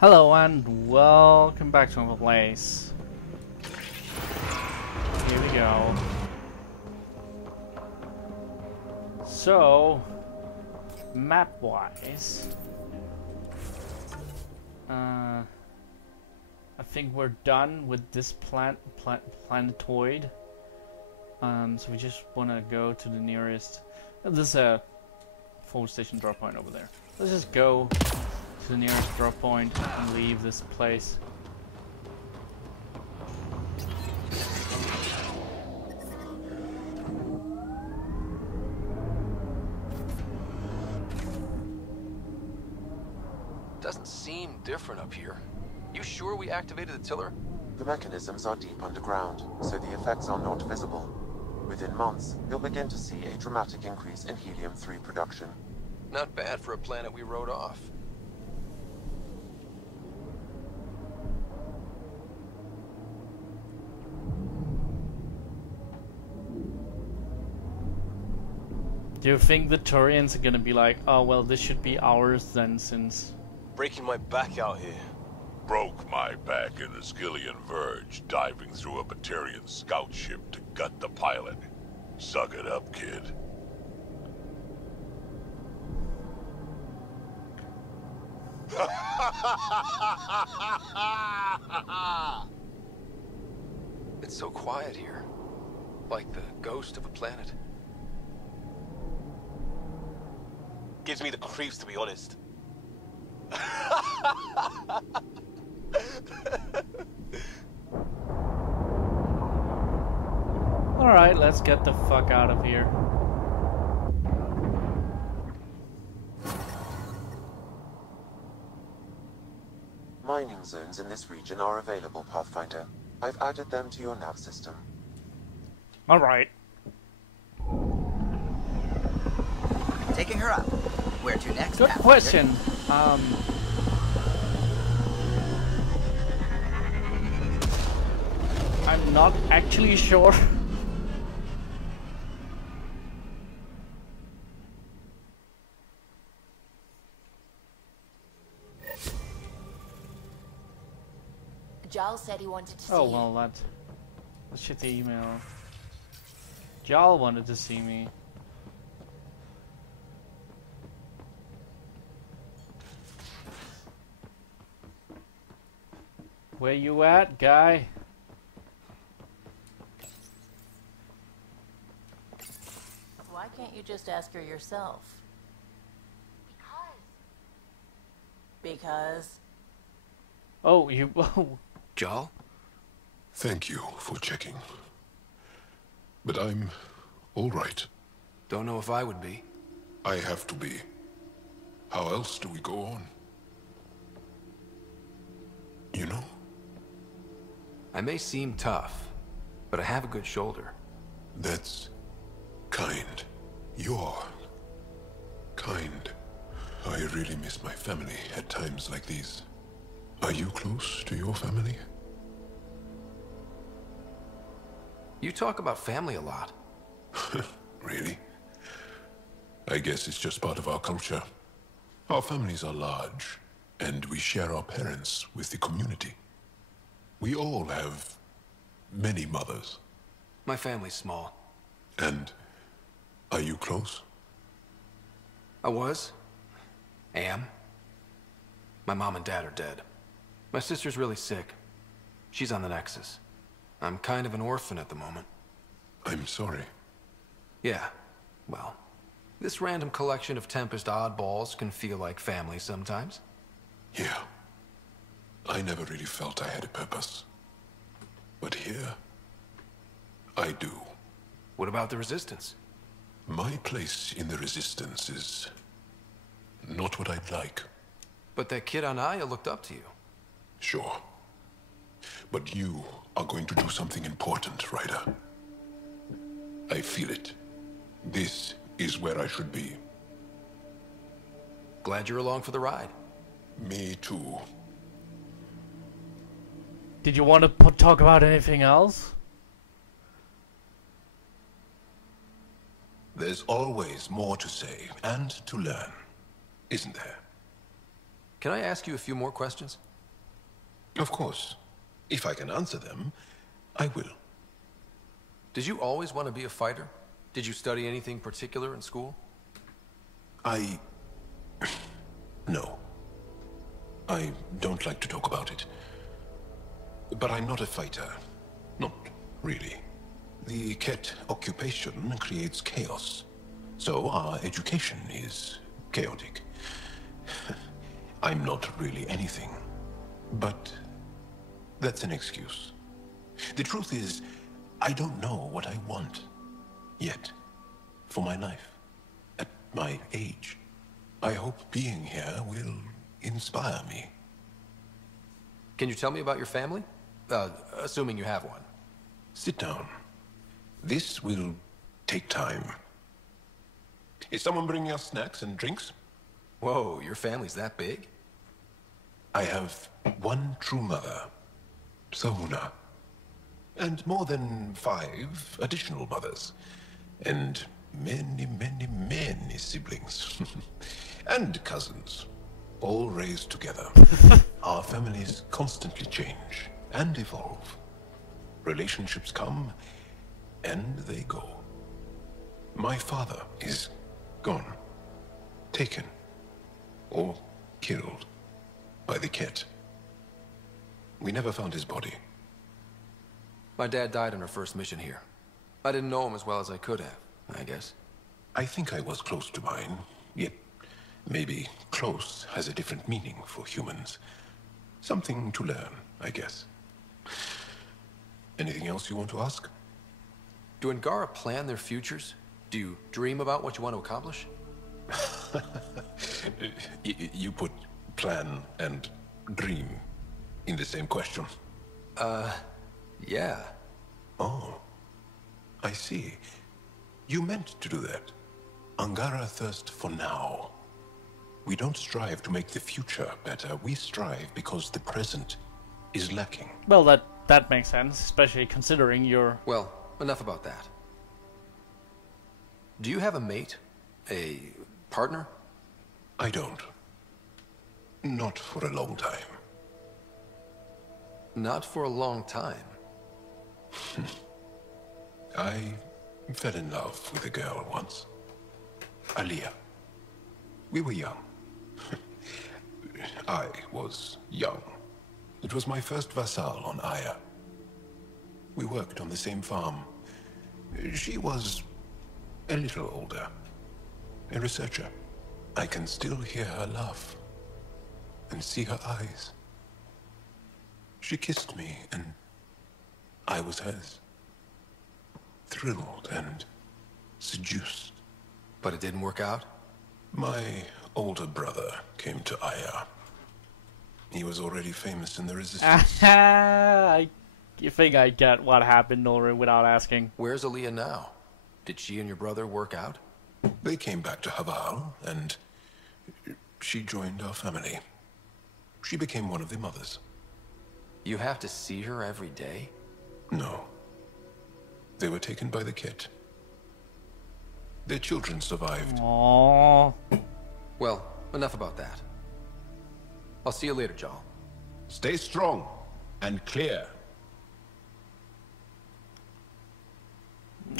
Hello and welcome back to my place. Here we go. So, map-wise, I think we're done with this planetoid. So we just want to go to the nearest. There's a forward station drop point over there. Let's just go to the nearest drop point and leave this place. Doesn't seem different up here. You sure we activated the tiller? The mechanisms are deep underground, so the effects are not visible. Within months, you'll begin to see a dramatic increase in helium-3 production. Not bad for a planet we wrote off. Do you think the Turians are gonna be like, oh well, this should be ours then, since... Breaking my back out here. Broke my back in the Skillian Verge, diving through a Batarian scout ship to gut the pilot. Suck it up, kid. It's so quiet here. Like the ghost of a planet. Gives me the creeps, to be honest. Alright, let's get the fuck out of here. Mining zones in this region are available, Pathfinder. I've added them to your nav system. Alright. Taking her up. Where to next? Good question. I'm not actually sure. Giles said he wanted to see Oh you. well, that's a shitty email. Jal wanted to see me. Where you at, guy? Why can't you just ask her yourself? Because? Oh, you... Oh. Jal? Thank you for checking. But I'm all right. Don't know if I would be. I have to be. How else do we go on? You know? I may seem tough, but I have a good shoulder. That's kind. You're kind. I really miss my family at times like these. Are you close to your family? You talk about family a lot. Really? I guess it's just part of our culture. Our families are large, and we share our parents with the community. We all have many mothers. My family's small. And are you close? I was. Am. My mom and dad are dead. My sister's really sick. She's on the Nexus. I'm kind of an orphan at the moment. I'm sorry. Yeah, well, this random collection of Tempest oddballs can feel like family sometimes. Yeah. I never really felt I had a purpose. But here, I do. What about the Resistance? My place in the Resistance is not what I'd like. But that kid on Aya looked up to you. Sure. But you are going to do something important, Ryder. I feel it. This is where I should be. Glad you're along for the ride. Me too. Did you want to talk about anything else? There's always more to say and to learn, isn't there? Can I ask you a few more questions? Of course. If I can answer them, I will. Did you always want to be a fighter? Did you study anything particular in school? No. I don't like to talk about it. But I'm not a fighter. Not really. The Ket occupation creates chaos. So our education is chaotic. I'm not really anything. But that's an excuse. The truth is, I don't know what I want yet for my life. At my age, I hope being here will inspire me. Can you tell me about your family? Assuming you have one. Sit down. This will take time. Is someone bringing us snacks and drinks? Whoa, your family's that big? I have one true mother, Sahuna, and more than 5 additional mothers, and many, many, many siblings, and cousins, all raised together. Our families constantly change and evolve. Relationships come and they go. My father is gone, taken, or killed by the Ket. We never found his body. My dad died on our first mission here. I didn't know him as well as I could have, I guess. I think I was close to mine, yet maybe close has a different meaning for humans. Something to learn, I guess. Anything else you want to ask? Do Angara plan their futures? Do you dream about what you want to accomplish? You put plan and dream in the same question. Yeah. Oh, I see. You meant to do that. Angara thirst for now. We don't strive to make the future better. We strive because the present is lacking. Well, that makes sense, especially considering your... Well, enough about that. Do you have a mate? A partner? I don't. Not for a long time. Not for a long time. I fell in love with a girl once. Aliyah. We were young. I was young. It was my first vassal on Aya. We worked on the same farm. She was a little older. A researcher. I can still hear her laugh and see her eyes. She kissed me and I was hers. Thrilled and seduced. But it didn't work out? My older brother came to Aya. He was already famous in the resistance. You think I get what happened already without asking. Where's Aliyah now? Did she and your brother work out? They came back to Haval, and she joined our family. She became one of the mothers. You have to see her every day? No. They were taken by the Ket. Their children survived. Aww. Well, enough about that. I'll see you later, Jarl. Stay strong and clear.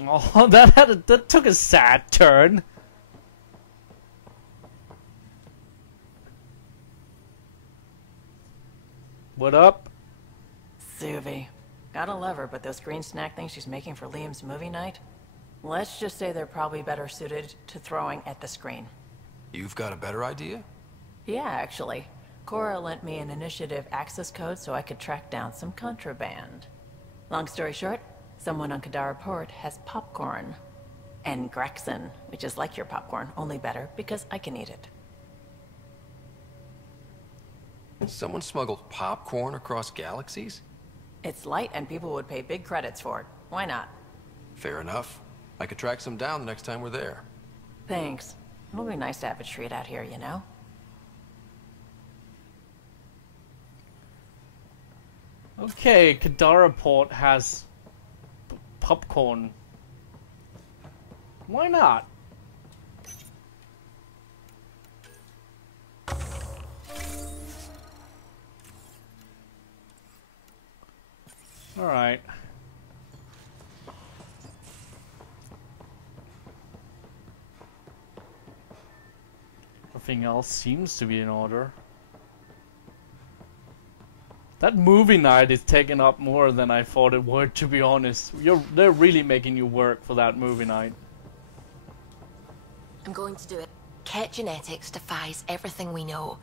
Oh, that took a sad turn. What up? Suvi. Gotta love her, but those green snack things she's making for Liam's movie night? Let's just say they're probably better suited to throwing at the screen. You've got a better idea? Yeah, actually. Cora lent me an initiative access code so I could track down some contraband. Long story short, someone on Kadara Port has popcorn. And Grexon, which is like your popcorn, only better because I can eat it. Someone smuggled popcorn across galaxies? It's light and people would pay big credits for it. Why not? Fair enough. I could track some down the next time we're there. Thanks. It'll be nice to have a treat out here, you know? Okay, Kadara Port has popcorn. Why not? Alright. Everything else seems to be in order. That movie night is taking up more than I thought it would, to be honest. They're really making you work for that movie night. I'm going to do it. Ket genetics defies everything we know.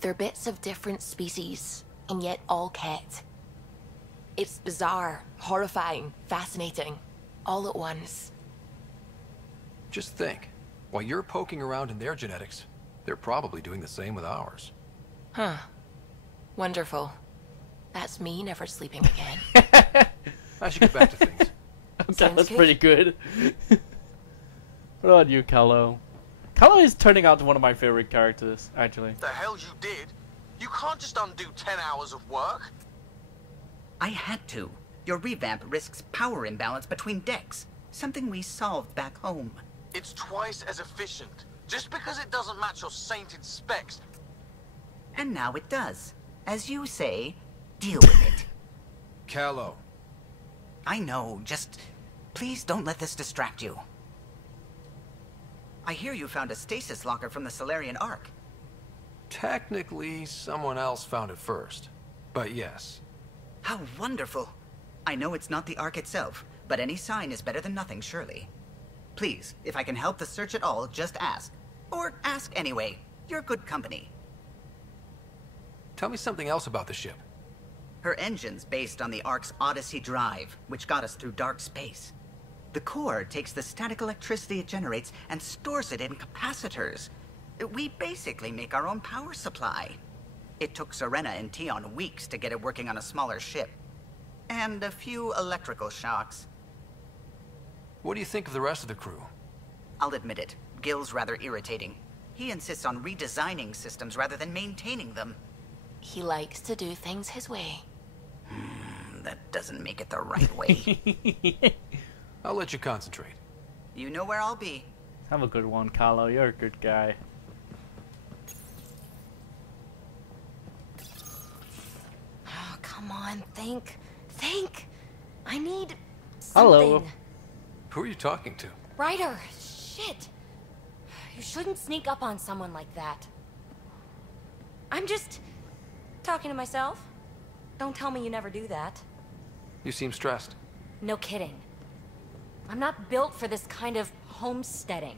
They're bits of different species, and yet all Ket. It's bizarre, horrifying, fascinating, all at once. Just think, while you're poking around in their genetics, they're probably doing the same with ours. Huh. Wonderful. That's me never sleeping again. I should get back to things. That's pretty good. What about you, Callow? Callow is turning out to one of my favorite characters, actually. The hell you did? You can't just undo 10 hours of work. I had to. Your revamp risks power imbalance between decks, something we solved back home. It's twice as efficient. Just because it doesn't match your sainted specs. And now it does. As you say, deal with it. Callow. I know, just please don't let this distract you. I hear you found a stasis locker from the Solarian Ark. Technically, someone else found it first. But yes. How wonderful. I know it's not the Ark itself, but any sign is better than nothing, surely. Please, if I can help the search at all, just ask. Or ask anyway. You're good company. Tell me something else about the ship. Her engine's based on the Ark's Odyssey drive, which got us through dark space. The core takes the static electricity it generates and stores it in capacitors. We basically make our own power supply. It took Serena and Tion weeks to get it working on a smaller ship. And a few electrical shocks. What do you think of the rest of the crew? I'll admit it, Gil's rather irritating. He insists on redesigning systems rather than maintaining them. He likes to do things his way. That doesn't make it the right way. I'll let you concentrate. You know where I'll be. Have a good one, Callow. You're a good guy. Oh, come on, think. Think. I need something. Hello. Who are you talking to? Ryder, shit. You shouldn't sneak up on someone like that. I'm just talking to myself. Don't tell me you never do that. You seem stressed. No kidding. I'm not built for this kind of homesteading.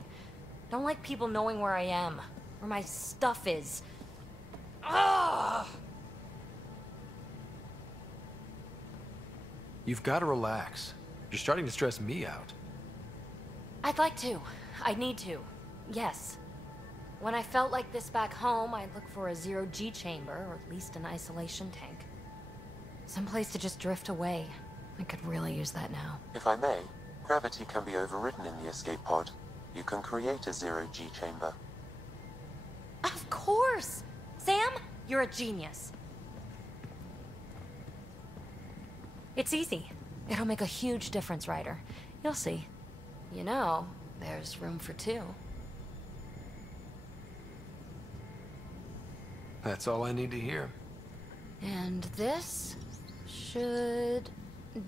Don't like people knowing where I am, where my stuff is. Ugh! You've got to relax. You're starting to stress me out. I'd like to. I need to. Yes. When I felt like this back home, I'd look for a zero-G chamber, or at least an isolation tank. Someplace to just drift away. I could really use that now. If I may, gravity can be overridden in the escape pod. You can create a zero-G chamber. Of course! Sam, you're a genius. It's easy. It'll make a huge difference, Ryder. You'll see. You know, there's room for two. That's all I need to hear. And this should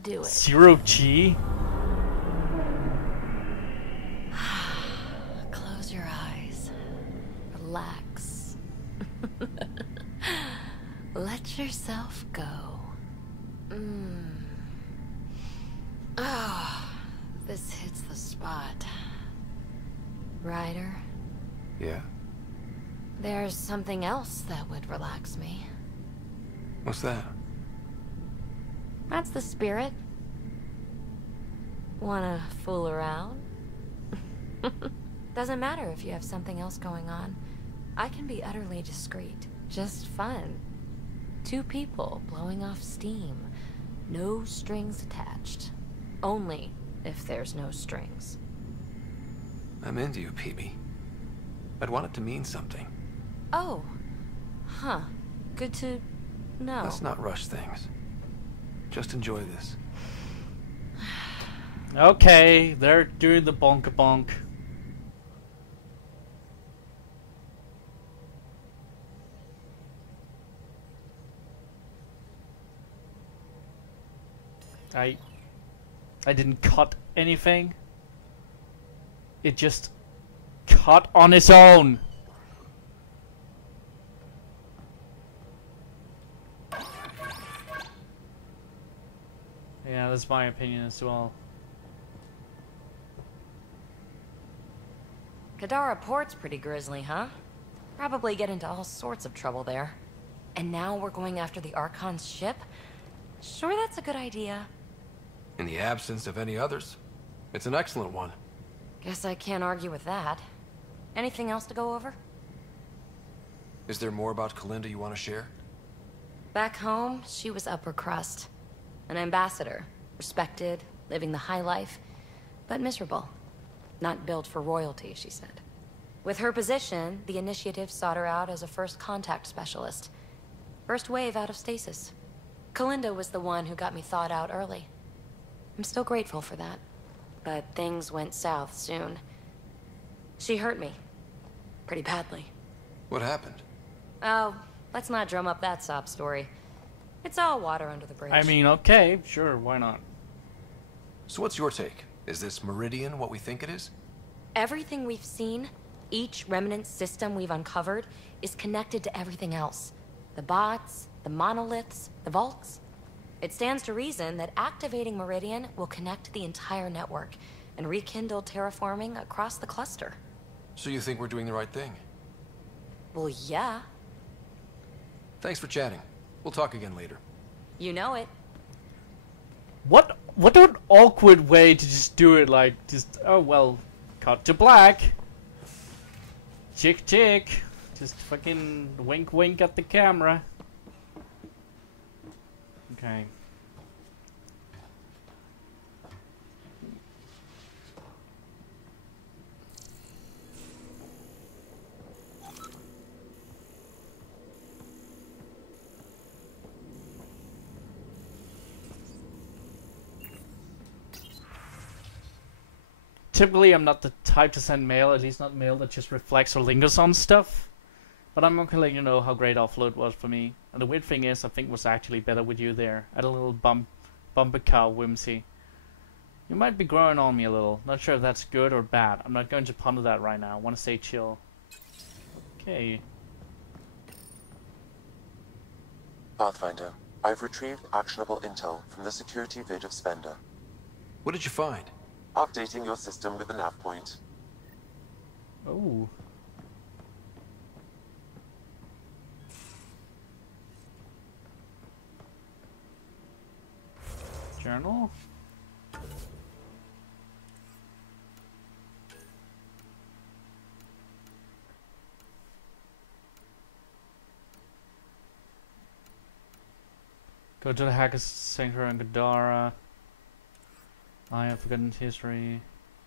do it. Zero G? Close your eyes. Relax. Let yourself go. Oh, this hits the spot. Ryder, Yeah? there's something else that would relax me. What's that? That's the spirit. Wanna fool around? Doesn't matter if you have something else going on. I can be utterly discreet. Just fun. Two people blowing off steam. No strings attached. Only if there's no strings. I'm into you, Peebee. I'd want it to mean something. Oh. Huh. Good to know. Let's not rush things. Just enjoy this. Okay, they're doing the bonk bonk. I didn't cut anything. It just cut on its own. Yeah, that's my opinion as well. Kadara Port's pretty grisly, huh? Probably get into all sorts of trouble there. And now we're going after the Archon's ship? Sure that's a good idea. In the absence of any others, it's an excellent one. Guess I can't argue with that. Anything else to go over? Is there more about Kalinda you want to share? Back home, she was upper crust. An ambassador. Respected, living the high life, but miserable. Not built for royalty, she said. With her position, the initiative sought her out as a first contact specialist. First wave out of stasis. Kalinda was the one who got me thawed out early. I'm still grateful for that. But things went south soon. She hurt me. Pretty badly. What happened? Oh, let's not drum up that sob story. It's all water under the bridge. I mean, okay, sure, why not? So what's your take? Is this Meridian what we think it is? Everything we've seen, each remnant system we've uncovered, is connected to everything else. The bots, the monoliths, the vaults. It stands to reason that activating Meridian will connect the entire network and rekindle terraforming across the cluster. So you think we're doing the right thing? Well, yeah. Thanks for chatting. We'll talk again later. You know it. What an awkward way to just do it, like, just, oh well, cut to black. Chick chick. Just fucking wink wink at the camera. Okay. Typically, I'm not the type to send mail, at least not mail that just reflects or lingers on stuff. But I'm going to let you know how great offload was for me. And the weird thing is, I think it was actually better with you there. At a little bumper cow whimsy. You might be growing on me a little. Not sure if that's good or bad. I'm not going to ponder that right now. I want to stay chill. Okay. Pathfinder, I've retrieved actionable intel from the security vid of Spender. What did you find? Updating your system with the nav point. Oh. Journal? Go to the Hackers Sanctuary on Gadara. I have forgotten history.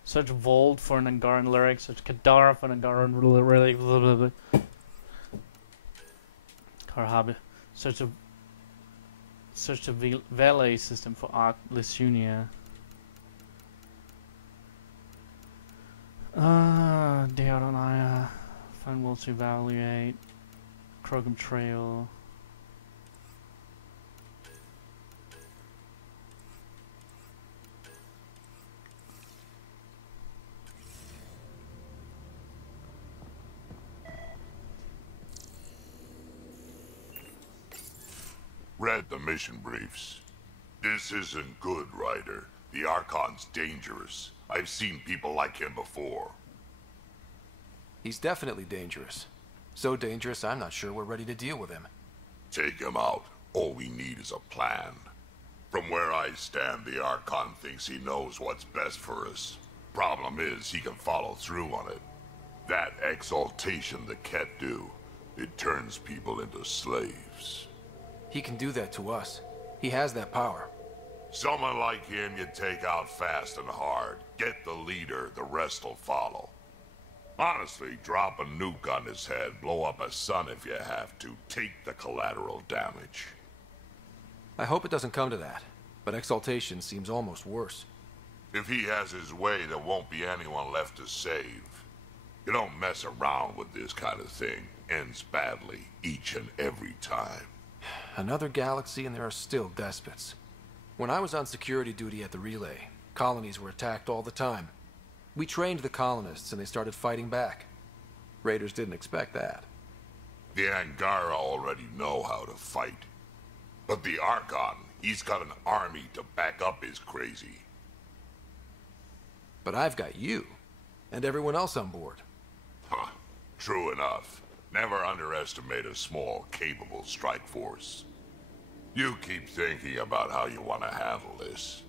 Search Vault for an Angaran lyric. Search Kadara for an Angaran lyric. Karhab. Search the valet system for Arc Lysunia. Day out on Aya. Find Worlds to evaluate. Krogum Trail. Read the mission briefs. This isn't good, Ryder. The Archon's dangerous. I've seen people like him before. He's definitely dangerous. So dangerous, I'm not sure we're ready to deal with him. Take him out. All we need is a plan. From where I stand, the Archon thinks he knows what's best for us. Problem is, he can follow through on it. That exaltation the Ket do, it turns people into slaves. He can do that to us. He has that power. Someone like him you take out fast and hard. Get the leader, the rest will follow. Honestly, drop a nuke on his head, blow up a sun if you have to. Take the collateral damage. I hope it doesn't come to that, but exaltation seems almost worse. If he has his way, there won't be anyone left to save. You don't mess around with this kind of thing. Ends badly, each and every time. Another galaxy and there are still despots. When I was on security duty at the relay, colonies were attacked all the time. We trained the colonists and they started fighting back. Raiders didn't expect that. The Angara already know how to fight. But the Archon, he's got an army to back up his crazy. But I've got you, and everyone else on board. Huh. True enough. Never underestimate a small, capable strike force. You keep thinking about how you want to handle this.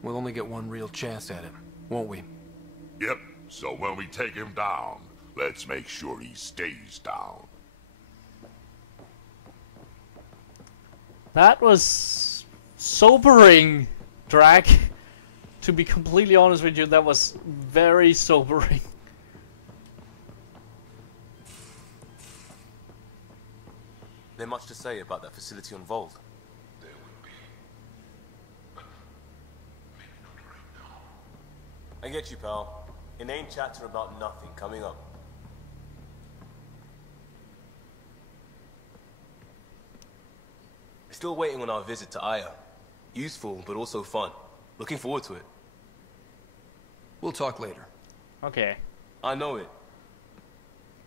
We'll only get one real chance at it, won't we? Yep, so when we take him down, let's make sure he stays down. That was sobering, Drac. To be completely honest with you, that was very sobering. There much to say about that facility on Vold? There would be. But maybe not right now. I get you, pal. Inane chatter about nothing coming up. Still waiting on our visit to Aya. Useful, but also fun. Looking forward to it. We'll talk later. Okay. I know it.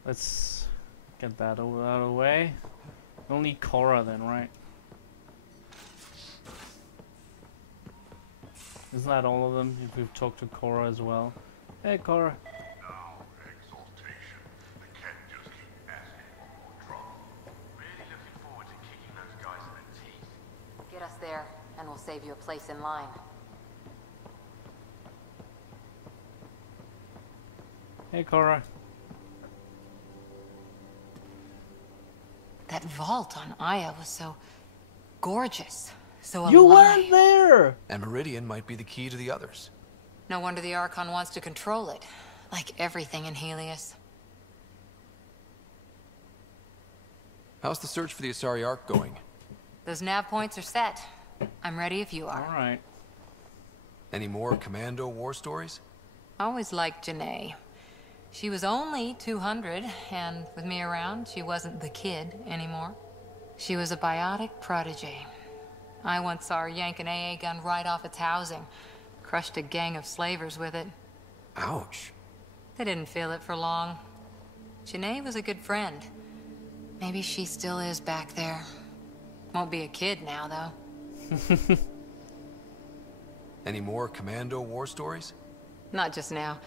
Let's get that out of the way. We'll need Cora then, right? Isn't that all of them? If we've talked to Cora as well. Hey, Cora. Now, exaltation. The cat just keep asking for more trouble. Really looking forward to kicking those guys in the teeth. Get us there, and we'll save you a place in line. Hey, Cora. That vault on Aya was so gorgeous, so alive. You weren't there! And Meridian might be the key to the others. No wonder the Archon wants to control it, like everything in Helios. How's the search for the Asari Ark going? Those nav points are set. I'm ready if you are. Alright. Any more Commando war stories? Always liked Janae. She was only 200, and with me around, she wasn't the kid anymore. She was a biotic protege. I once saw her yank an AA gun right off its housing. Crushed a gang of slavers with it. Ouch. They didn't feel it for long. Janae was a good friend. Maybe she still is back there. Won't be a kid now, though. Any more Commando war stories? Not just now.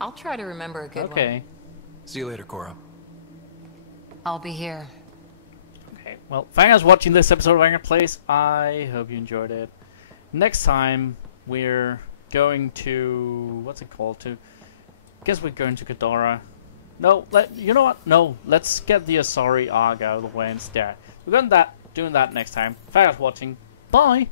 I'll try to remember a good one. Okay. See you later, Cora. I'll be here. Okay. Well, thanks for watching this episode of Ankford Plays. I hope you enjoyed it. Next time, we're going to... What's it called? Guess we're going to Ghidorah. No, you know what? No, let's get the Asari Ark out of the way instead. We're doing that next time. Thanks for watching. Bye!